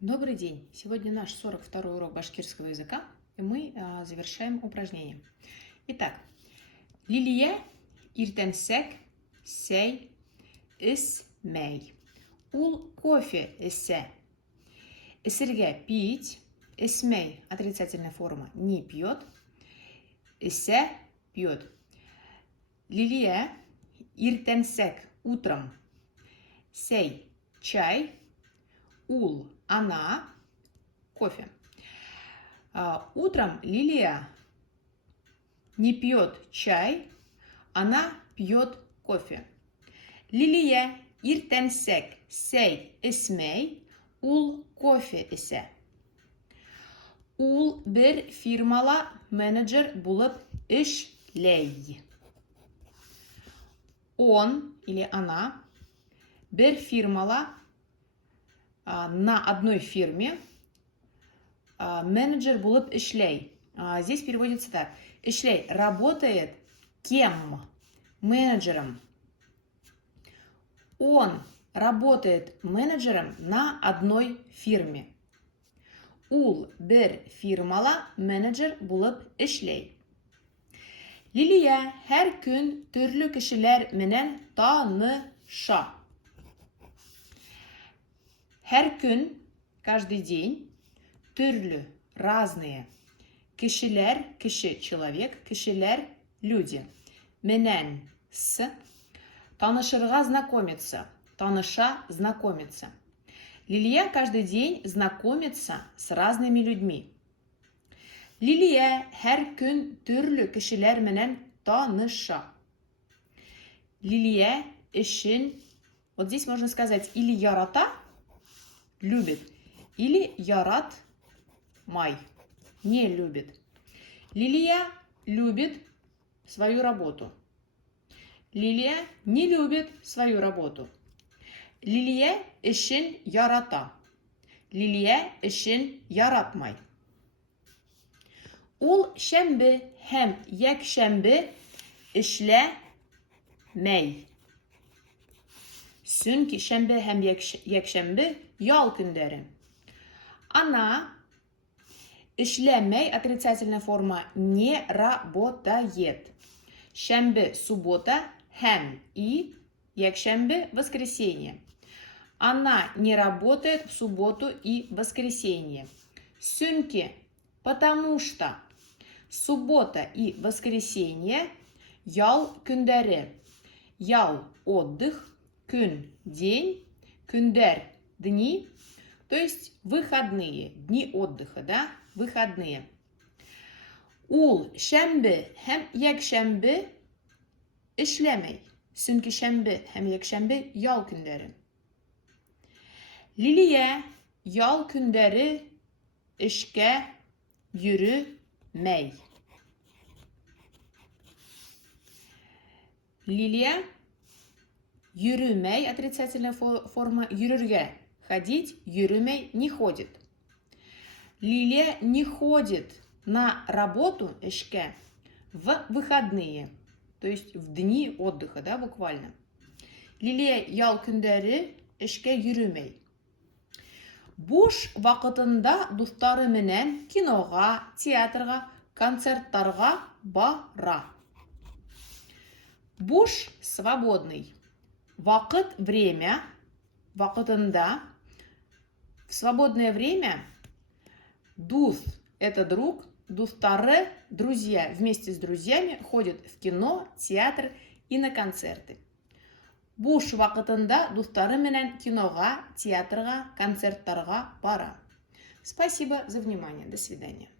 Добрый день! Сегодня наш 42-й урок башкирского языка, и мы завершаем упражнение. Итак, Лилия иртенсек сей исмей. Ул кофе эсе. Эсерге пить. Эсмей отрицательная форма не пьет. Эсе пьет. Лилия иртенсек утром. Сей чай. Ул она кофе. Утром Лилия не пьет чай, она пьет кофе. Лилия иртенсек сей эсмей, ул кофе эсе. Ул бер фирмала менеджер булып эшлей. Он или она бер фирмала на одной фирме менеджер булып эшлей. Здесь переводится так. Эшлей работает кем? Менеджером. Он работает менеджером на одной фирме. Ул бер фирмала менеджер булып эшлей. Лилия һәр көн төрле кешеләр менән таныша. Һәр көн, каждый день, төрле, разные. Кешеләр, кеше, человек, кешеләр, люди. Менән, с. Танышырга, знакомиться. Таныша, знакомиться. Лилия каждый день знакомится с разными людьми. Лилия һәр көн төрле кешеләр менән таныша. Лилия эшен, вот здесь можно сказать или ярата, любит, или ярат май, не любит. Лилия любит свою работу. Лилия не любит свою работу. Лилия эшен ярата. Лилия эшен яратмай. Ул шәмбе һәм якшәмбе эшләмәй. Сөнки шәмбе һәм якшәмбе ял көндәре. Она эшләмәй, отрицательная форма, не работает. Шәмбе, суббота, һәм и якшәмбе, воскресенье. Она не работает в субботу и воскресенье. Сөнки, потому что суббота и воскресенье ял көндәре. Ял отдых. Кün – день, күндер – дни, то есть выходные, дни отдыха, да, выходные. Ул шәмбе һәм якшәмбе эшләмәй, сөнки шәмбе һәм якшәмбе ял көндәре. Лилия ял көндәре эшкә йөрмәй. Лилия йөрмәй, отрицательная форма, йөрергә, ходить, йөрмәй, не ходит. Лилия не ходит на работу, эшкә, в выходные, то есть в дни отдыха, да, буквально. Лилия ял көндәре эшкә йөрмәй. Буш вакытында дуслары менән кинога, театрга, концертларга бара. Буш – свободный. Вакыт – время. Вакытында. В свободное время дус – это друг. Дустары – друзья. Вместе с друзьями ходят в кино, театр и на концерты. Буш вакытында дустары менән кинога, театрга, концертларга бара. Спасибо за внимание. До свидания.